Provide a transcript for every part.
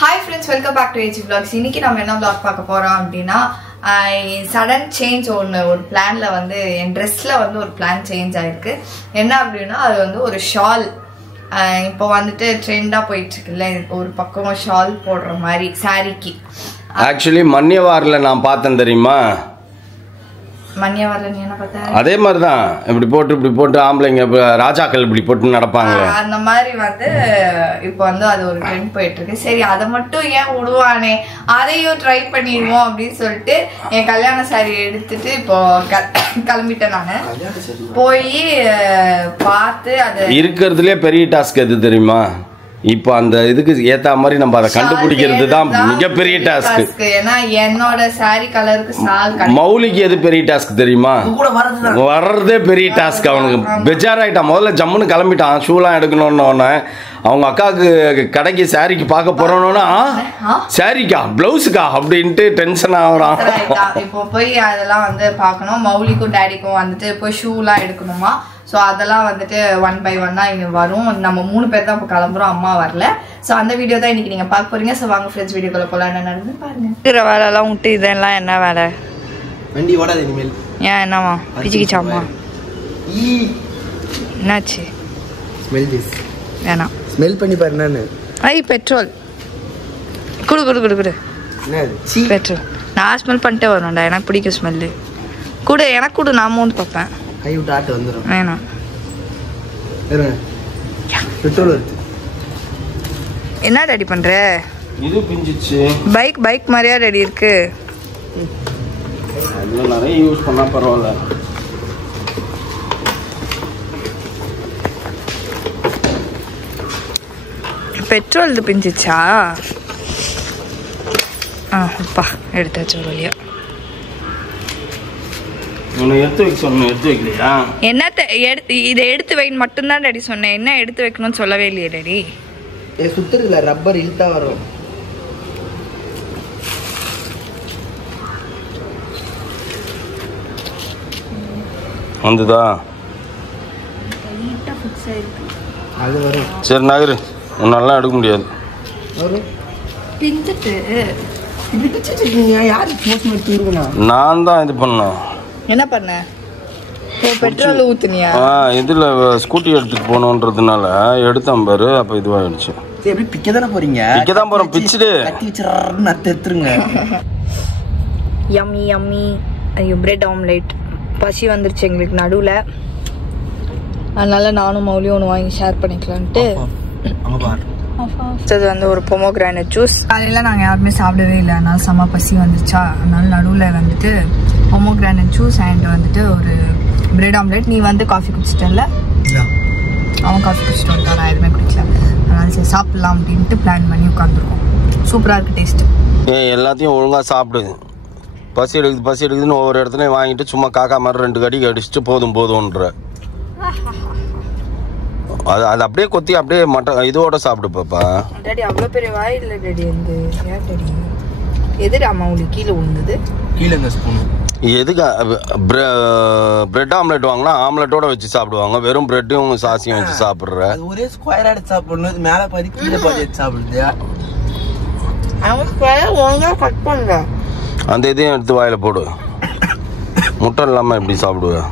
Hi friends, welcome back to AG Vlogs. இன்னைக்கு நம்ம என்ன vlog பார்க்க போறோம் அப்படினா sudden change ஒரு பிளான்ல வந்து என் Dressல வந்து ஒரு பிளான் சேஞ்ச் ஆயிருக்கு. என்ன அப்படினா அது வந்து ஒரு ஷால் இப்போ வந்துட்டு ட்ரெண்டா போயிட்டு இருக்குல்ல ஒரு பக்கம் ஷால் போடுற மாதிரி சாரிக்கு. Actually மன்னியவார்ல நான் பார்த்தேன் தெரியுமா? மன்னியவார்ல நீ என்ன பார்த்த? அதே மாதிரி தான் இப்படி போட்டு ஆம்பளைங்க ராஜாக்கள் இப்படி போட்டு நடப்பாங்க. அந்த மாதிரி வந்து இப்போ வந்து அது ஒரு ட்ரெண்ட் போயிட்டு இருக்கு. சரி அதை மட்டும் ஏன் விடுவானே அதையும் ட்ரை பண்ணிடுவோம் அப்படின்னு சொல்லிட்டு என் கல்யாண சாரி எடுத்துட்டு இப்போ கிளம்பிட்டேன். நானு போய் பார்த்து அது இருக்கிறதுலே பெரிய டாஸ்க் எது தெரியுமா? இப்போ அந்த இதுக்கு ஏத்த மாதிரி நம்ம அதை கண்டுபிடிக்கிறது தான் மிகப்பெரிய டாஸ்க். ஏன்னா என்னோட சாரி கலருக்கு சால் மௌலிக்கு எது பெரிய டாஸ்க் தெரியுமா? வர்றதே பெரிய டாஸ்க். அவனுக்கு பெஜாராயிட்டான். முதல்ல ஜம்முன்னு கிளம்பிட்டான் ஷூலாம் எடுக்கணும்னு. அவங்க அக்காவுக்கு கடைக்கு சாரிக்கு பார்க்க போறோம்னா சாரிக்கா பிளவுஸுக்கா அப்படின்ட்டு டென்ஷன் ஆகுறான். இப்போ போய் அதெல்லாம் வந்து பார்க்கணும். மௌலிக்கும் டேடிக்கும் வந்துட்டு போய் ஷூலாம் எடுக்கணுமா. ஸோ அதெல்லாம் வந்துட்டு 1 by 1 இங்கே வரும். நம்ம 3 பேர் தான் இப்போ கிளம்புறோம், அம்மா வரல. ஸோ அந்த வீடியோ தான் இன்னைக்கு நீங்கள் பார்க்க போறீங்க. ஸோ வாங்க ஃப்ரெண்ட்ஸ் வீடியோக்குள்ள போகலாம். என்ன நடந்து பாருங்க. இருக்கிற வேலைலாம் விட்டு இதெல்லாம் என்ன வேலை? வண்டி ஓடாது இனிமேல். ஏன் என்னவா பிச்சுக்கிச்சாமா? என்னாச்சு? Smell this. வேணாம் ஸ்மெல் பண்ணி பாரு. என்னன்னு? பெட்ரோல் குடு என்னது? பெட்ரோல் நான் ஸ்மெல் பண்ணிட்டே வரணும்டா. எனக்கு பிடிக்கும் ஸ்மெல்லு. கூட எனக்கு கூட நான் வந்து பார்ப்பேன். கை விட்டு ஆட்டு வந்துடும். வேணாம் பெட்ரோல் இருக்கு. என்ன ரெடி பண்ற? இது பிஞ்சிச்சு. பைக் மாதிரியா ரெடி இருக்கு. அதுல நிறைய யூஸ் பண்ணா பரவாயில்ல. பெட்ரோல் இது பிஞ்சிச்சா? அப்பா எடுத்தாச்சு ஒரு வழியா. எடுத்து வைக்க சொன்ன எடுத்து வைக்கலையா? என்னத்த இதை எடுத்து வைன்னு மட்டும்தான் டேடி சொன்னேன். என்ன எடுத்து வைக்கணும்னு சொல்லவே இல்லையே டேடி. சுத்துறதுல ரப்பர் இழுத்தா வரும். வந்துதா? அது வரும். சரி நகரு. உன்னாலாம் எடுக்க முடியாது. வரும். பிஞ்சிட்டு நான் தான் இது பண்ணேன். என்ன பண்ண? பெட்ரோல் ஊத்துனியா? இதுல ஸ்கூட்டி எடுத்துட்டு போகணுன்றதுனால எடுத்தேன் பாரு. அப்ப இதுவாயிடுச்சு. எப்படி பிக்க தானே போறீங்க? பிக்க தான் போறோம். பிச்சுடு கத்தி வச்சிரன்னு அத்தை எடுத்துருங்க. Yummy yummy. ஐயோ பிரெட் ஆம்லேட். பசி வந்துருச்சு எங்களுக்கு நடுவுல. அதனால நானும் மௌலியும் ஒன்று வாங்கி ஷேர் பண்ணிக்கலான்ட்டு. இது வந்து ஒரு பொமோகிரானட் ஜூஸ். காலையில் நாங்கள் யாருமே சாப்பிடவே இல்லை. அதனால செம்ம பசி வந்துருச்சா. அதனால நடுவில் வந்துட்டு பொமோகிரானட் ஜூஸ் அண்ட் வந்துட்டு ஒரு பிரெட் ஆம்லேட். நீ வந்து காஃபி குடிச்சிட்டல? அவன் காஃபி குடிச்சிட்டு வந்துட்டான். நான் எதுவுமே குடிக்கல. அதனால சரி சாப்பிட்லாம் அப்படின்ட்டு பிளான் பண்ணி உட்காந்துருக்கோம். சூப்பராக இருக்குது டேஸ்ட்டு. எல்லாத்தையும் ஒழுங்காக சாப்பிடுது. பசி எடுக்குதுன்னு ஒவ்வொரு இடத்துலையும் வாங்கிட்டு சும்மா காக்கா மாதிரி 2 கடி அடிச்சுட்டு போதும்ன்ற அது அப்படியே கொத்தி அப்படியே இதோட சாப்பிடு பாப்பா. டாடி அவ்வளோ பெரிய வாய் இல்லை டாடி. வந்து ஏன் டாடி எதுடா மௌலி கீழே விழுந்தது? கீழே ஸ்பூன் எதுக்கு? பிரெட் ஆம்லெட் வாங்கினா ஆம்லெட்டோட வச்சு சாப்பிடுவாங்க. வெறும் பிரெட்டும் சாசியும் வச்சு சாப்பிடுற. ஒரே ஸ்கொயர் எடுத்து சாப்பிடணும். மேலே பாதி கீழே பாதி எடுத்து சாப்பிடுது. அவன் ஸ்கொயர் ஒழுங்கா கட் பண்ணுற. அந்த இதையும் எடுத்து வாயில போடு. முட்டை இல்லாமல் எப்படி சாப்பிடுவ?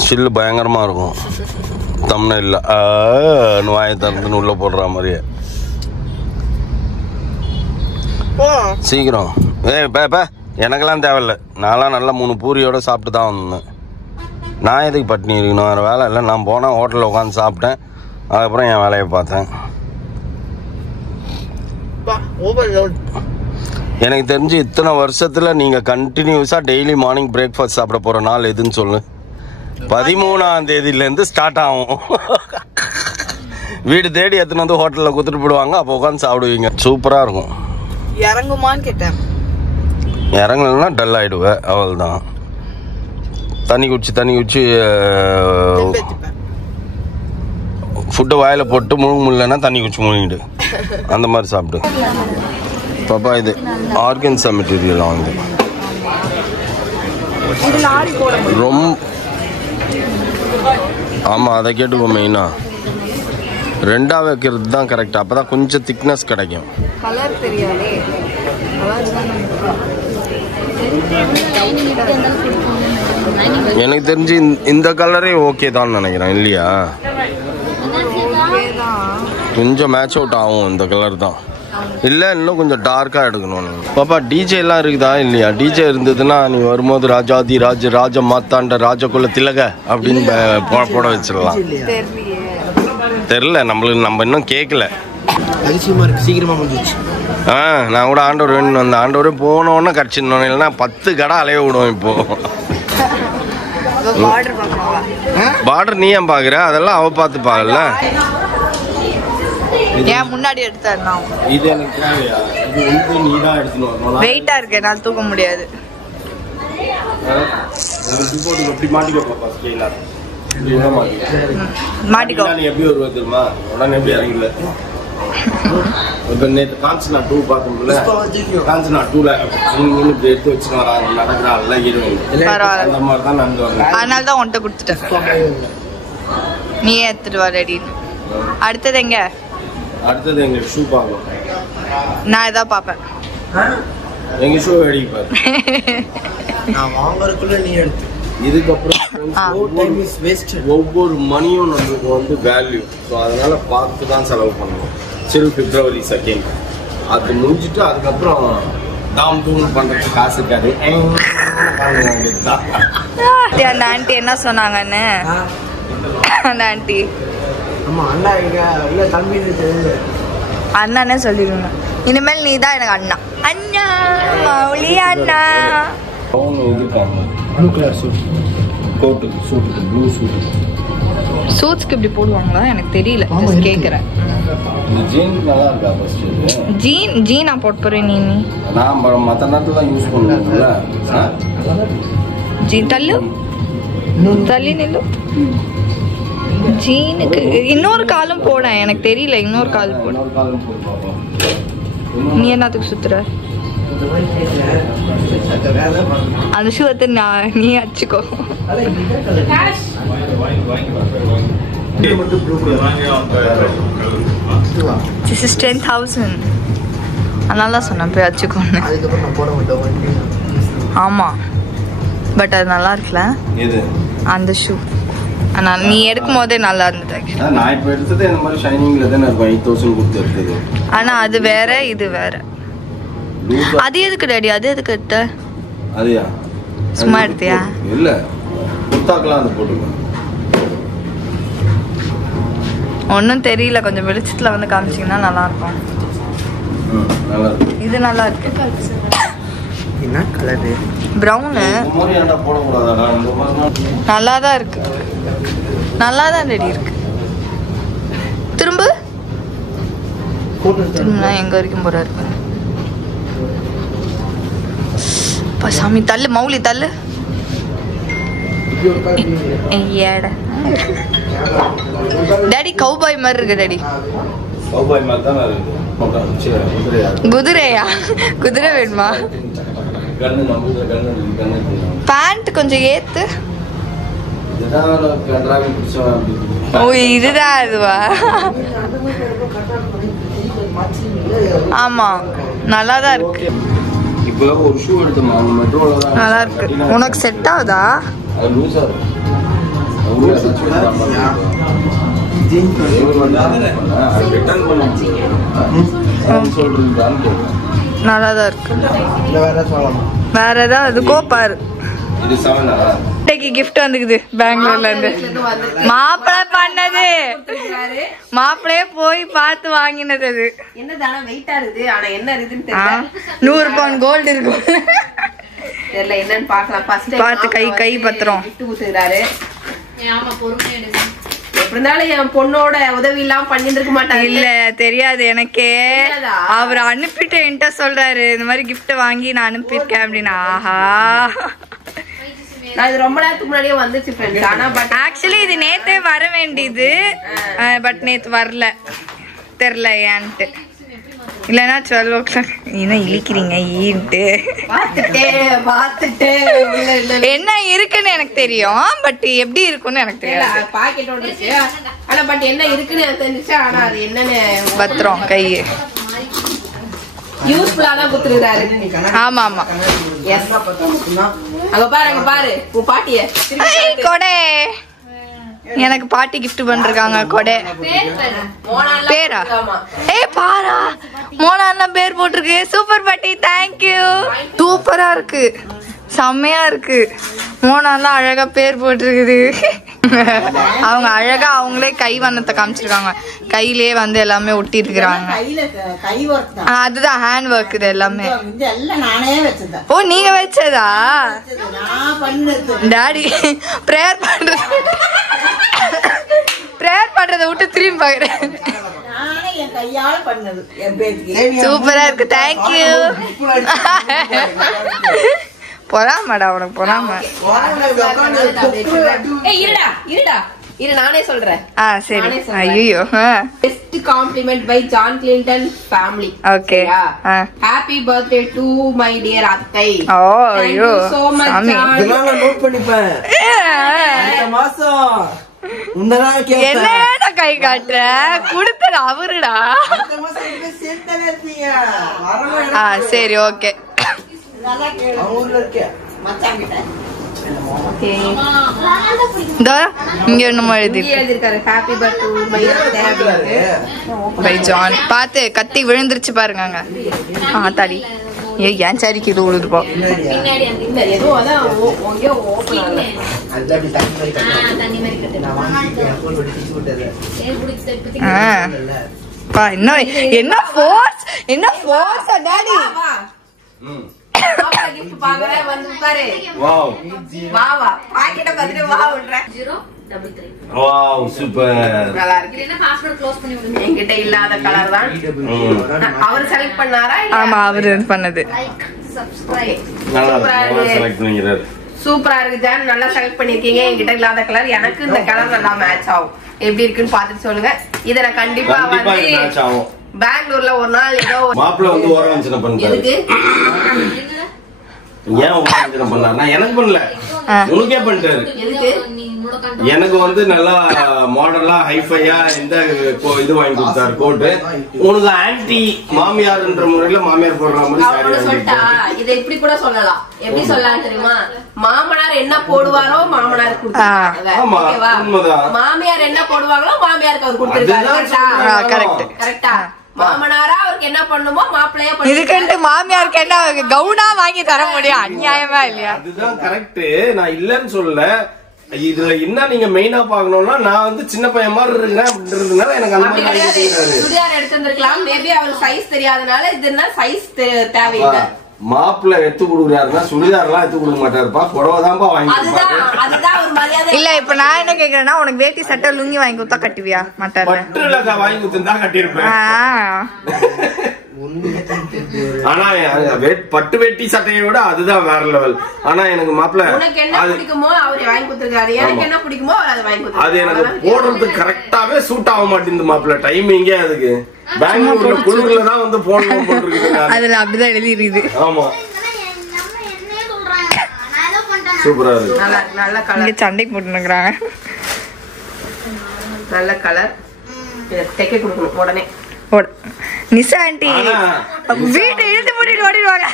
ஸ்டில் பயங்கரமா இருக்கும். தம்ன இல்லை வாயை திறந்துன்னு உள்ள போடுற மாதிரியே. சீக்கிரம் பே எனக்கெல்லாம் தேவையில்ல. நான்லாம் நல்லா 3 பூரியோட சாப்பிட்டு தான் வந்தேன். நான் எதுக்கு பட்டினி இருக்கணும்? வேறு வேலை இல்லை. நான் போனேன் ஹோட்டலில் உட்காந்து சாப்பிட்டேன். அதுக்கப்புறம் என் வேலையை பார்த்தேன். எனக்கு தெரிஞ்சு இத்தனை வருஷத்துல நீங்க கண்டினியூஸா டெய்லி மார்னிங் பிரேக்ஃபாஸ்ட் சாப்பிட போற நாள் எதுன்னு சொல்லு. 13ஆம் தேதியிலேருந்து ஸ்டார்ட் ஆகும். வீடு தேடி எத்தனை வந்து ஹோட்டலில் கொடுத்துட்டு போடுவாங்க. அப்போ உட்காந்து சாப்பிடுவீங்க. சூப்பரா இருக்கும். இறங்குமான்னு கேட்டேன். இறங்கலன்னா டல் ஆயிடுவேன். அவள் தான் தண்ணி குடிச்சு ஃபுட்டு வாயில போட்டு முழுங்க முடியலன்னா தண்ணி குடிச்சு முழுங்கிடு. அந்த மாதிரி சாப்பிடு பாப்பா. இது ஆர்கன்ஸா மெட்டீரியல் வாங்குது. ரொம்ப ஆமாம், அதை கேட்டுக்கோ மெயினாக. ரெண்டா வைக்கிறது தான் கரெக்ட். அப்பதான் கொஞ்சம் திக்னஸ் கிடைக்கும். கலர் தெரியாதே. எனக்கு தெரிஞ்சு இந்த கலரே ஓகே தான் நினைக்கிறேன் இல்லையா? கொஞ்சம் மேட்ச் அவுட் ஆகும் இந்த கலர் தான். இல்லை இன்னும் கொஞ்சம் டார்க்காக எடுக்கணும். பாப்பா டிஜே எல்லாம் இருக்குதா இல்லையா? டிஜே இருந்ததுன்னா நீ வரும்போது ராஜாதி ராஜ மாத்தாண்ட ராஜகுல திலக அப்படின்னு போட வச்சிடலாம். தெரில நம்மளுக்கு, நம்ம இன்னும் கேட்கல. சீக்கிரமா முடிஞ்சிச்சு. நான் கூட ஆண்டவர் வேணும் அந்த ஆண்டவரே போனோன்னா கடிச்சிடணும். இல்லைன்னா 10 கடை அலைய விடுவோம். இப்போ பார்டர் நீ ஏன் பாக்குற? அதெல்லாம் அவ பார்த்து பாக்கல. ஏன் முன்னாடி எடுத்தா இது எனக்கு தேவையா? இது வந்து நீ தான் எடுத்துணும். வெயிட்டா இருக்கு, என்னால தூக்க முடியாது. எப்படி மாட்டிக்கோ பாப்பா ஸ்டைலா. மாட்டிக்கோ. எப்படி வருவா தெரியுமா? உடனே எப்படி இறங்கல. இப்போ நேற்று காஞ்சனா 2 பார்த்தோம்ல. காஞ்சனா 2ல இப்படி எடுத்து வச்சுட்டு வராங்க நடக்கிறாள் ஹீரோயின். அந்த மாதிரி தான் நடந்து வரேன். அதனால தான் உன்கிட்ட கொடுத்துட்டேன். நீயே எடுத்துட்டு வா ரெடி. அடுத்தது எங்க? அடுத்தது எங்க ஷூ பார்க்கணும். நான் இதான் பார்ப்பேன். எங்க ஷூ அடிக்க பாரு. நான் வாங்குறதுக்குள்ள நீ எடுத்து. இதுக்கப்புறம் ஒவ்வொரு மணியும் நம்மளுக்கு வந்து வேல்யூ. ஸோ அதனால பார்த்து தான் செலவு பண்ணணும். சரி February 2 அது முடிஞ்சிட்டு அதுக்கப்புறம் தாம் தூண் பண்றதுக்கு காசு இருக்காது. அந்த ஆண்டி என்ன சொன்னாங்கன்னு? அந்த ஆண்டி அண்ணானே சொல்லிடுங்க. இனிமேல் நீ தான் எனக்கு அண்ணா. அண்ணா மௌலி அண்ணா. Blue colour suit. கோட்டுக்கு சூட்டுக்கு ப்ளூ சூட்டு. சூட்ஸ்க்கு இப்படி போடுவாங்களா எனக்கு தெரியல. கேக்குறேன். ஜீன் நல்லா இருக்கா? ஃபர்ஸ்ட் ஜீன் நான் போட்டு போறேன். நீ நான் மற்ற நேரத்துல தான் யூஸ் பண்ணுவேன்ல. ஜீன் தள்ளு தள்ளி நில்லு. ஜீனுக்கு இன்னொரு காலம் போட எனக்கு தெரியல. இன்னொரு கால் போட. நீ என்னத்துக்கு சுத்துற? அந்த ஷூ எடுத்து நீ அடிச்சுக்கோ. This is 10,000. அதனால சொன்னேன் போய் அடிச்சுக்கோன்னு. ஆமா பட் அது நல்லா இருக்குல்ல அந்த ஷூ. ஆனால் நீ எடுக்கும் போதே நல்லா இருந்தது. நான் இப்போ எடுத்தது இந்த மாதிரி ஷைனிங்ல தான் இருக்கும். 8,000 கொடுத்து எடுத்தது. ஆனா அது வேற இது வேற. அது எதுக்கு டாடி? அது எதுக்கு எடுத்த? அதுயா சும்மா எடுத்தியா? இல்ல குத்தாக்கலாம் அது போட்டுக்கோ. ஒன்றும் தெரியல. கொஞ்சம் வெளிச்சத்துல வந்து காமிச்சிங்கன்னா நல்லா இருக்கும். நல்லா இருக்கு. இது நல்லா இருக்கு. என்ன கலரு? ப்ரௌனு. நல்லா தான் இருக்கு. நல்லா தான் ரெடி இருக்கு. திரும்ப திரும்ப எங்க வரைக்கும் போறாரு சாமி. தள்ளு மௌலி தள்ளு. டாடி கௌபாய் மாதிரி இருக்கு டாடி. குதிரையா? குதிரை வேணுமா? பேண்ட் கொஞ்சம் ஏத்து. ஓ இதுதான் அதுவா? ஆமா நல்லாதான் இருக்கு. இப்போ ஒரு ஷூ எடுத்தோம் மெட்ரோல தான் நல்லா இருக்கு. உனக்கு செட் ஆகுதா? அது லூசா இருக்கு. நல்லாதான் இருக்கு. வேற ஏதாவது கோப்பாரு. கிஃப்ட் வந்துக்குது பெங்களூர்ல இருந்து. மாப்பிள்ளை பண்ணது. மாப்பிள்ளையே போய் பார்த்து வாங்கினது. அது என்னதான வெயிட்டா இருக்குது. ஆனா என்ன இருக்குன்னு தெரியல. 100 பவுண்ட் கோல்டு இருக்கும். தெரியல என்னன்னு பார்க்கலாம். ஃபர்ஸ்ட் பார்த்து கை பத்திரம் கிஃப்ட் கொடுத்துறாரு. ஆமா பொறுமையா எடுங்க. எப்படி இருந்தாலும் என் பொண்ணோட உதவி எல்லாம் பண்ணிட்டு இருக்க மாட்டாங்க. இல்ல தெரியாது எனக்கே. அவர் அனுப்பிட்டு என்கிட்ட சொல்றாரு இந்த மாதிரி கிஃப்ட் வாங்கி நான் அனுப்பியிருக்கேன் அப்படின்னு. ஆஹா நான் இது ரொம்ப நேரத்துக்கு முன்னாடியே வந்துச்சு ஃப்ரெண்ட்ஸ். ஆனா பட் ஆக்சுவலி இது நேத்தே வர வேண்டியது. பட் நேத்து வரல. தெரியல ஏன்ட்டு. இல்லைன்னா 12 o'clock. என்ன இழிக்கிறீங்க ஈன்ட்டு. பாத்துட்டு என்ன இருக்குன்னு எனக்கு தெரியும். பட் எப்படி இருக்குன்னு எனக்கு தெரியாது. பாக்கெட்டோட இருக்கு. ஆனா பட் என்ன இருக்குன்னு எனக்கு தெரிஞ்சிச்சு. ஆனா அது என்னன்னு பத்திரம் கை யூஸ்ஃபுல்லா தான் குத்துருக்காரு. ஆமா ஆமா. அங்க பாரு உன் பாட்டிய கொடை எனக்கு பாட்டி கிஃப்ட் பண்றாங்க. கொடை பேரா? பாரா மோனா பேர் போட்டிருக்கு. சூப்பர் பாட்டி, தேங்க்யூ. சூப்பரா இருக்கு, செம்மையா இருக்கு. மோனாலாம் அழகா பேர் போட்டிருக்குது. அவங்க அழகா அவங்களே கை வண்ணத்தை காமிச்சிருக்காங்க. கையிலே வந்து எல்லாமே ஒட்டி இருக்கிறாங்க. அதுதான் ஹேண்ட் ஒர்க். இது எல்லாமே ஓ நீங்க வச்சதா? டாடி பிரேயர் பண்றத விட்டு திரும்பி பாக்குறேன். சூப்பரா இருக்கு, தேங்க்யூ. பொறாமடா உனக்கு, பொறாம. இரு நானே சொல்றேன். சரி. ஐயோ, best compliment by John Clinton family. Okay. Happy birthday to my dear அத்தை. ஓ ஐயோ சோ மச். இதெல்லாம் நான் நோட் பண்ணிப்பேன். இந்த மாசம் என்ன கை காட்டுற? குடுத்தது அவருடா. சரி ஓகே. இங்க என்னமோ எழுதிருக்காரு. Happy birthday by John. பாத்து கத்தி விழுந்துருச்சு பாருங்க. தாடி ஏன் சரிக்கு இது விழுதுப்போம். என்ன ஃபோர்ஸ், என்ன ஃபோர்ஸ் டாடி. என்கிட்ட இல்லாத கலர் தான் அவர் செலக்ட் பண்ணாரா? ஆமா அவரு பண்ணது. சூப்பரா இருக்கு ஜான், நல்லா செலக்ட் பண்ணிருக்கீங்க. என்கிட்ட இல்லாத கலர், எனக்கு இந்த கலர் நல்லா மேட்ச் ஆகும். எப்படி இருக்குன்னு பாத்துட்டு சொல்லுங்க. இத நான் கண்டிப்பா வந்து பெங்களூர்ல ஒரு நாள் ஏதோ மாப்பிள்ள வந்து ஓரவஞ்சனை பண்ணிட்டாரு. ஏன் ஓரவஞ்சனை பண்ணாருன்னா எனக்கு பண்ணல, உனக்கே பண்ணிட்டாரு. எனக்கு வந்து நல்லா மாடலா ஹைஃபையா இந்த இது வாங்கி கொடுத்தாரு கோட்டு. உனக்கு ஆன்டி மாமியார்ன்ற முறையில மாமியார் போடுற மாதிரி சொல்லிட்டா. இதை இப்படி கூட சொல்லலாம். எப்படி சொல்லலாம் தெரியுமா? மாமனார் என்ன போடுவாரோ மாமனார் கொடுத்தாரு. மாமியார் என்ன போடுவாங்களோ மாமியாருக்கு அவர் கொடுத்திருக்காரு. கரெக்டா? மாமனாரா அவருக்கு என்ன பண்ணுமோ மாப்பிள்ளையா பண்ணி. இதுக்கு மாமியாருக்கு என்ன கவுனா வாங்கி தர முடியும்? அநியாயமா இல்லையா? அதுதான் கரெக்ட். நான் இல்லன்னு சொல்லல. இதுல என்ன நீங்க மெயினா பாக்கணும்னா, நான் வந்து சின்ன பையன் மாதிரி இருக்கிறேன் அப்படின்றதுனால எனக்கு அந்த மாதிரி சுடிதார் எடுத்து வந்திருக்கலாம். மேபி அவருக்கு சைஸ் தெரியாதனால இதுன்னா சைஸ் தேவையில்லை. மாப்பிள்ள எடுத்து கொடுக்குறாருன்னா சுடிதார் எல்லாம் எடுத்து கொடுக்க மாட்டாருப்பா, புடவைதான்ப்பா வாங்கி. இல்ல இப்ப நான் என்ன கேக்குறேன்னா, உனக்கு வேட்டி சட்டை லுங்கி வாங்கி கொடுத்தா கட்டுவியா? மாட்டாரு. பட்டுல வாங்கி கொடுத்துருந்தா கட்டிருப்பேன். ஆனா பட்டு வேட்டி சட்டையை விட அதுதான் வேற லெவல். ஆனா எனக்கு மாப்பிள்ள உனக்கு என்ன பிடிக்குமோ அவரே வாங்கி கொடுத்திருக்காரு. எனக்கு என்ன பிடிக்குமோ அதை வாங்கி கொடுத்திருக்காரு. அது எனக்கு போடுறதுக்கு கரெக்டாவே சூட் ஆக மாட்டேங்குது மாப்பிள்ள. டைமிங்கே அதுக்கு பெங்களூர்ல குளிர்ல தான் வந்து போடணும் போட்டுருக்கு. அதுல அப்படிதான் எழுதி இருக்குது. ஆமா சூப்பரா இருக்கு. நல்ல கலர். சண்டைக்கு போட்டுக்கிறாங்க. நல்ல கலர். தைக்க கொடுக்கணும் உடனே. நிசா ஆண்டி வீட்டை இழுத்து மூடிட்டு ஓடிடுவாங்க.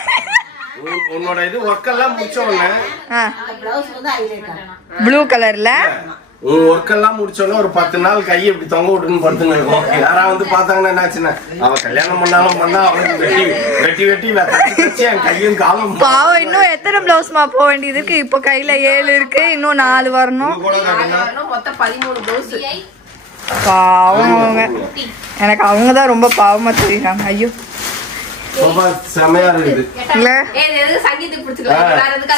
உன்னோட இது ஒர்க் எல்லாம் முடிச்ச உடனே ப்ளூ கலர்ல உன் ஒர்க் எல்லாம் முடிச்சோன்னு ஒரு 10 நாள் கையை இப்படி தொங்க விட்டுன்னு படுத்துன்னு இருக்கும். யாரா வந்து பாத்தாங்கன்னா என்னாச்சுன்னா, அவ கல்யாணம் பண்ணாலும் பண்ணா அவனுக்கு வெட்டி வெட்டி என் கையும் காலம். பாவம் இன்னும் எத்தனை பிளவுஸ்மா போக வேண்டியது இருக்கு? இப்போ கையில 7 இருக்கு, இன்னும் 4 வரணும். மொத்தம் 13 பிளவுஸ். பாவம் அவங்க. எனக்கு அவங்கதான் ரொம்ப பாவமா தெரியுறாங்க. ஐயோ செமையா இருக்குது.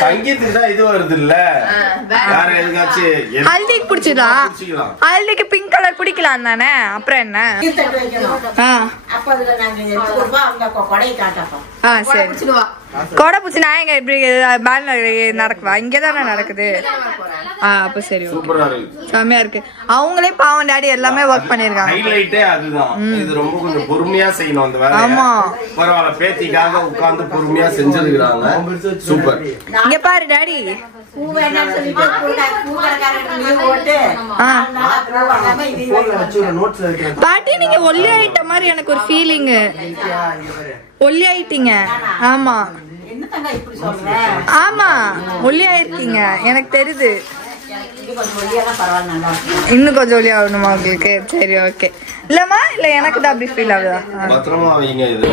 சங்கீத்துக்கு தான் இது வருது இல்ல, வேற எதுக்காச்சும் ஹல்திக்கு பிடிச்சதா? ஹல்திக்கு பிங்க் கலர் பிடிக்கலாம் தானே? அப்புறம் என்ன? கொடை பூச்சி நான் எங்க இப்படி நடக்குவா? இங்கதானே நடக்குது. அப்ப சரி, செம்மையா இருக்கு. அவங்களே பாவம் டாடி எல்லாமே ஒர்க் பண்ணிருக்காங்க. ஹைலைட்டே அதுதான். இது ரொம்ப கொஞ்சம் பொறுமையா செய்யணும் அந்த வேலையை. ஆமா பரவாயில்ல, பேத்திக்காக உட்கார்ந்து பொறுமையா செஞ்சிருக்காங்க. சூப்பர். இங்க பாரு டாடி, பாட்டி நீங்க ஒல்லி ஆயிட்ட மாதிரி எனக்கு ஒரு ஃபீலிங். ஒல்லி ஆயிட்டீங்க. ஆமா ஆமா ஒல்லி ஆயிருக்கீங்க எனக்கு தெரியுது. இன்னும் கொஞ்சம் ஒல்லி ஆகணுமா உங்களுக்கு? சரி ஓகே. இல்லம்மா இல்ல எனக்கு தான் அப்படி ஃபீல் ஆகுதா? பத்திரமா வைங்க. இது